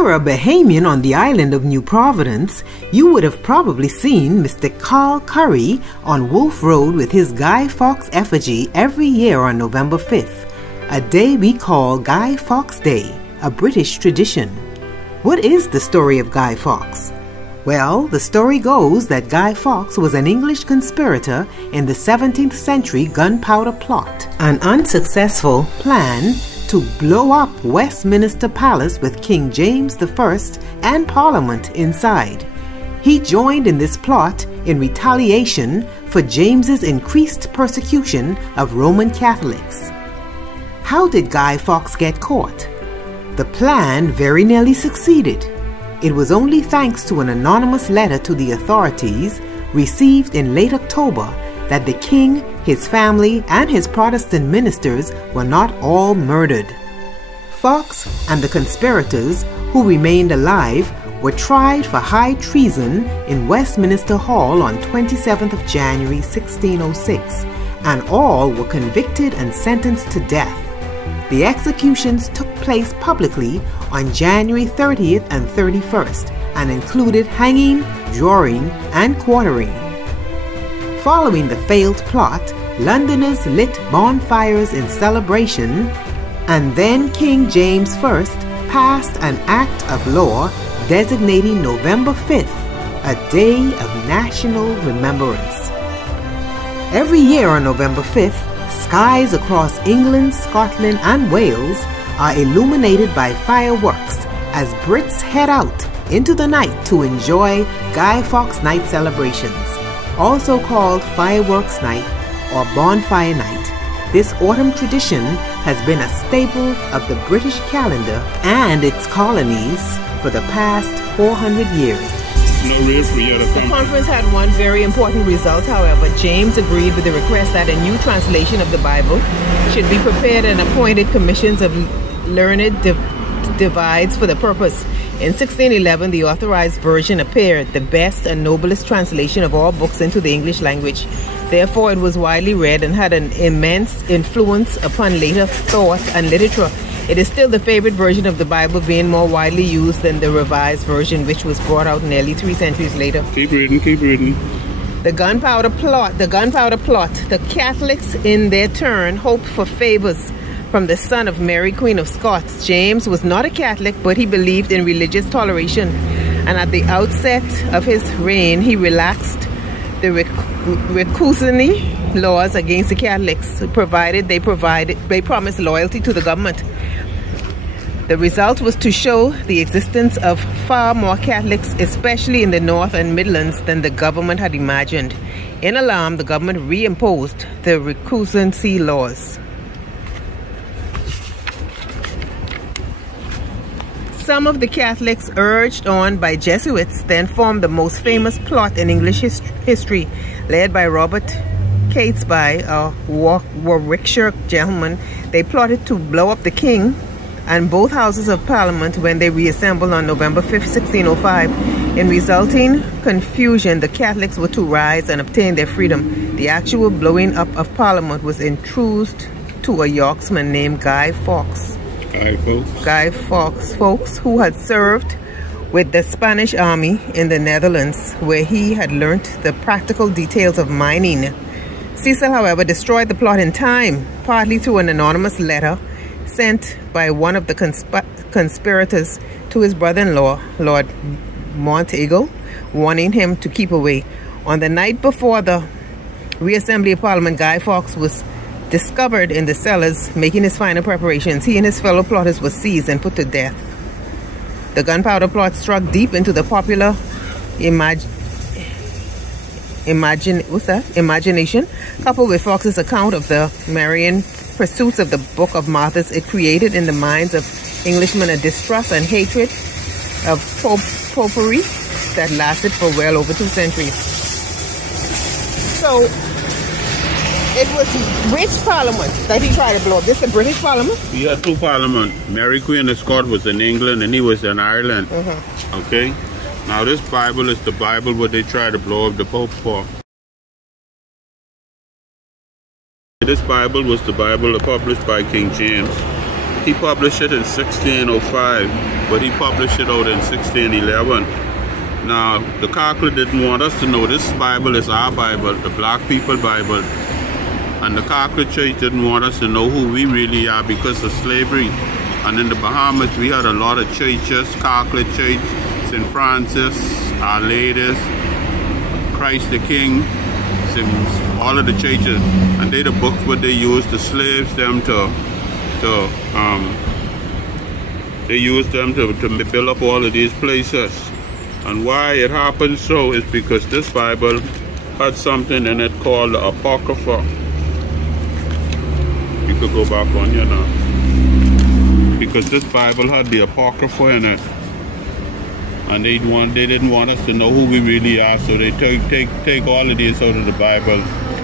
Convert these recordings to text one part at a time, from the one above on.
you're a Bahamian on the island of New Providence, you would have probably seen Mr. Carl Curry on Wolf Road with his Guy Fawkes effigy every year on November 5th, a day we call Guy Fawkes Day, a British tradition. What is the story of Guy Fawkes? Well, the story goes that Guy Fawkes was an English conspirator in the 17th century gunpowder plot, an unsuccessful plan to blow up Westminster Palace with King James I and Parliament inside. He joined in this plot in retaliation for James's increased persecution of Roman Catholics. How did Guy Fawkes get caught? The plan very nearly succeeded. It was only thanks to an anonymous letter to the authorities received in late October that the king, his family, and his Protestant ministers were not all murdered. Fawkes and the conspirators, who remained alive, were tried for high treason in Westminster Hall on 27th of January 1606, and all were convicted and sentenced to death. The executions took place publicly on January 30th and 31st and included hanging, drawing, and quartering. Following the failed plot, Londoners lit bonfires in celebration, and then King James I passed an act of law designating November 5th a day of national remembrance. Every year on November 5th, skies across England, Scotland, and Wales are illuminated by fireworks as Brits head out into the night to enjoy Guy Fawkes Night celebrations, also called Fireworks Night or Bonfire Night. This autumn tradition has been a staple of the British calendar and its colonies for the past 400 years. The conference had one very important result, however. James agreed with the request that a new translation of the Bible should be prepared and appointed commissions of learned divides for the purpose. In 1611, the authorized version appeared, the best and noblest translation of all books into the English language. Therefore, it was widely read and had an immense influence upon later thought and literature. It is still the favorite version of the Bible, being more widely used than the revised version, which was brought out nearly 3 centuries later. Keep reading, keep reading. The gunpowder plot. The Catholics, in their turn, hoped for favors from the son of Mary, Queen of Scots. James was not a Catholic, but he believed in religious toleration, and at the outset of his reign, he relaxed the recusany laws against the Catholics, provided they promised loyalty to the government. The result was to show the existence of far more Catholics, especially in the North and Midlands, than the government had imagined. In alarm, the government reimposed the recusancy laws. Some of the Catholics, urged on by Jesuits, then formed the most famous plot in English history, led by Robert Catesby, a Warwickshire gentleman. They plotted to blow up the king and both houses of Parliament when they reassembled on November 5th, 1605. In resulting confusion, the Catholics were to rise and obtain their freedom. The actual blowing up of Parliament was entrusted to a Yorksman named Guy Fawkes. Guy Fawkes, who had served with the Spanish army in the Netherlands, where he had learnt the practical details of mining. Cecil, however, destroyed the plot in time, partly through an anonymous letter sent by one of the conspirators to his brother-in-law, Lord Monteagle, warning him to keep away. On the night before the reassembly of Parliament, Guy Fawkes was discovered in the cellars making his final preparations. He and his fellow plotters were seized and put to death. The gunpowder plot struck deep into the popular imagination. Coupled with Fawkes' account of the Marian pursuits of the Book of Martyrs, it created in the minds of Englishmen a distrust and hatred of popery that lasted for well over 2 centuries. So, it was which parliament that he tried to blow up? This the British parliament? He had 2 parliaments. Mary Queen of Scots was in England and he was in Ireland. Okay? Now this Bible is the Bible where they try to blow up the Pope for. This Bible was the Bible published by King James. He published it in 1605, but he published it out in 1611. Now, the Catholic didn't want us to know this Bible is our Bible, the black people Bible. And the Catholic Church didn't want us to know who we really are because of slavery. And in the Bahamas, we had a lot of churches, Catholic Church, St. Francis, Our Ladies, Christ the King, all of the churches. And they the books what they used, the slaves them to build up all of these places. And why it happened so is because this Bible had something in it called the Apocrypha. You could go back on here now. Because this Bible had the Apocrypha in it. And they didn't want us to know who we really are, so they take all of this out of the Bible.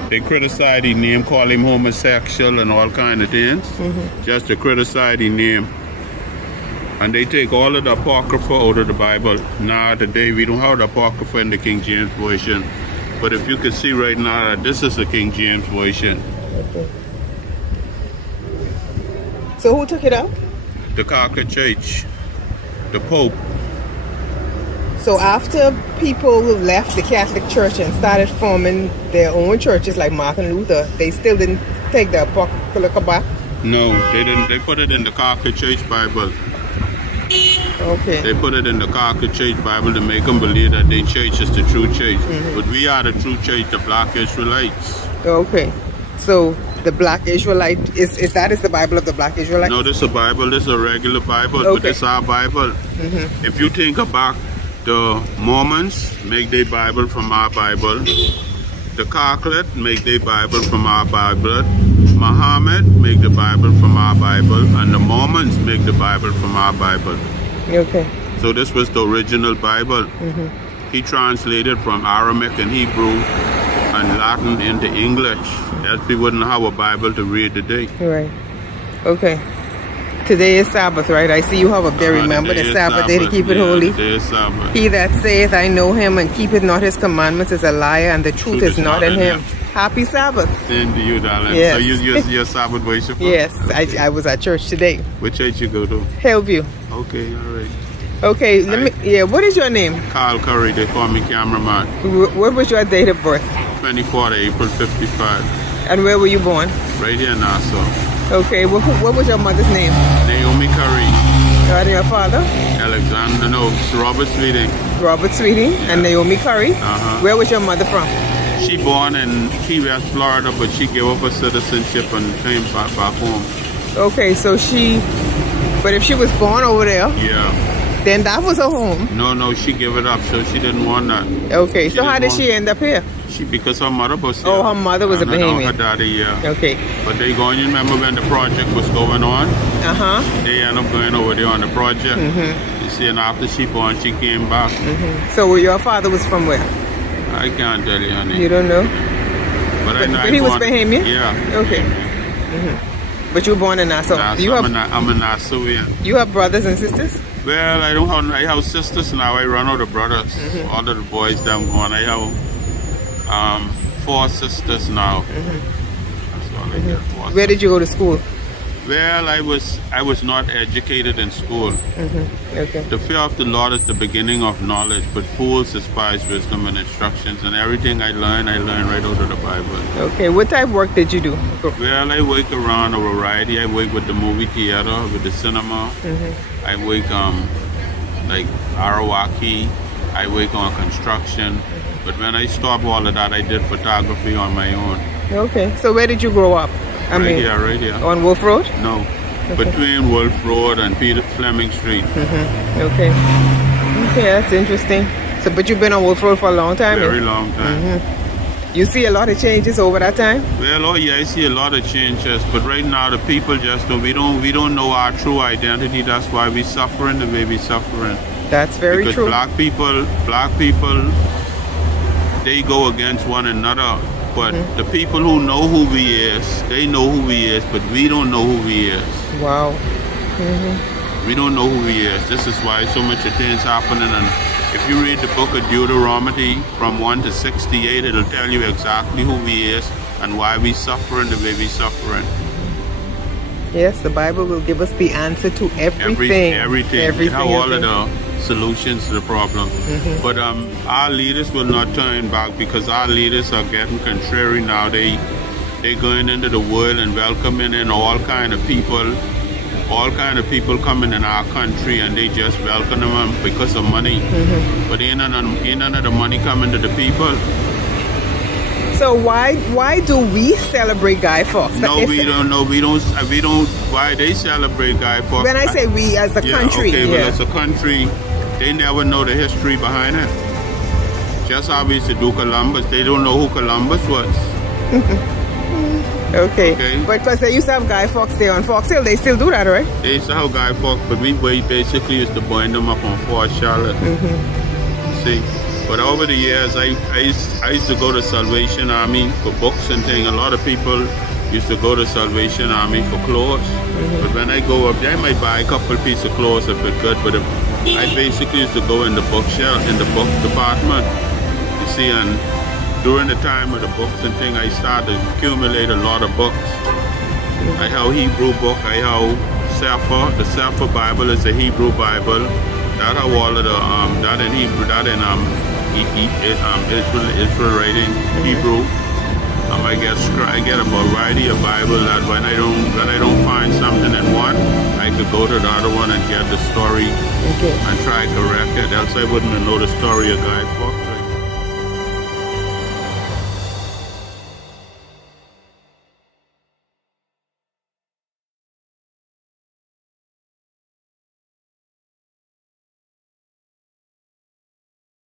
They criticize his name, call him homosexual and all kind of things, just to criticize his name. And they take all of the Apocrypha out of the Bible. Now today we don't have the Apocrypha in the King James Version. But if you can see right now that this is the King James Version. Okay. So who took it out? The Catholic Church, the Pope. So after people left the Catholic Church and started forming their own churches like Martin Luther, they still didn't take the Apocrypha back? No, they didn't. They put it in the Catholic Church Bible. Okay. They put it in the Catholic Church Bible to make them believe that their church is the true church. But we are the true church, the black Israelites. Okay. So the black Israelite, is the Bible of the black Israelite? No, this is a Bible. This is a regular Bible, but this is our Bible. If you think about the Mormons, make their Bible from our Bible. The Catholic make their Bible from our Bible. Muhammad make the Bible from our Bible. And the Mormons make the Bible from our Bible. Okay. So this was the original Bible. He translated from Aramaic and Hebrew and Latin into English. Else we wouldn't have a Bible to read today. Right. Okay. Today is Sabbath, right? I see you have up there. Remember the Sabbath day to keep it holy. Today is Sabbath. He that saith, I know him, and keepeth not his commandments is a liar, and the truth is not in him. Happy Sabbath. Same to you, darling. Yes. So you're Sabbath worshiper? Yes, I was at church today. Which church you go to? Hillview. Okay, all right. Okay, what is your name? Carl Curry, they call me cameraman. What was your date of birth? 24th April 55. And where were you born? Right here in Nassau. Okay, what was your mother's name? Naomi Curry. And your father? Alexander, no, Robert Sweeting. Robert Sweeting, yeah. And Naomi Curry. Where was your mother from? She born in Key West, Florida, but she gave up her citizenship and came back home. Okay, so but if she was born over there, yeah, then that was her home. No, she gave it up, so she didn't want that. Okay, so how did she end up here? Because her mother was here. Oh, her mother was a Bahamian. Her daddy, yeah. Okay. But they going, you remember when the project was going on? They ended up going over there on the project. You see, and after she born, she came back. So your father was from where? I can't tell you, honey. You don't know? But I know. But he was Bahamian? Yeah. Okay. But you were born in Nassau. I'm a Nassauian. You have brothers and sisters? Well, I don't have. I have sisters now. I run out of brothers. All of the boys them gone. I have 4 sisters now. That's all I get. Where did you go to school? Well, I was not educated in school. Okay. The fear of the Lord is the beginning of knowledge, but fools despise wisdom and instructions. And everything I learned right out of the Bible. Okay. What type of work did you do? Well, I work around a variety. I work with the movie theater, with the cinema. I work like Arawaki. I work on construction. But when I stopped all of that, I did photography on my own. Okay. So where did you grow up? Right here. On Wolf Road? No. Okay. Between Wolf Road and Peter Fleming Street. Okay. Okay, that's interesting. So, but you've been on Wolf Road for a long time? Very long time. You see a lot of changes over that time? Well, oh yeah, I see a lot of changes. But right now, the people just don't. We don't know our true identity. That's why we're suffering the way we're suffering. That's very true. Because black people, they go against one another. But the people who know who we is, they know who we is, but we don't know who we is. Wow. We don't know who we is. This is why so much of things happening. And if you read the book of Deuteronomy from 1 to 68, it'll tell you exactly who we is and why we suffering the way we suffering. Yes, the Bible will give us the answer to everything. Everything. It have all of the solutions to the problem. But our leaders will not turn back, because our leaders are getting contrary now. They going into the world and welcoming in all kind of people coming in our country, and they just welcome them because of money. But ain't none of the money coming to the people. So why do we celebrate Guy Fawkes? No, we don't know. We don't. Why they celebrate Guy Fawkes? When I say we, as a country. Okay, but as a country, they never know the history behind it. Just obviously do Columbus. They don't know who Columbus was. Okay. But because they used to have Guy Fawkes there on Fawkes Hill, they still do that, right? They used to have Guy Fawkes, but we basically used to bind them up on Fort Charlotte. See? But over the years, I used to go to Salvation Army for books and things. A lot of people used to go to Salvation Army for clothes. But when I go up there, I might buy a couple pieces of clothes if it's good. But I basically used to go in the bookshelf, in the book department. You see, and during the time of the books and things, I started to accumulate a lot of books. I have Hebrew book. I have Sefer. The Sefer Bible is a Hebrew Bible. That have all of the that in Hebrew, that in Israel writing Hebrew. I get a variety of Bible that when I don't find something in one, I could go to the other one and get the story and try to correct it. Else I wouldn't know the story of Guy Fawkes.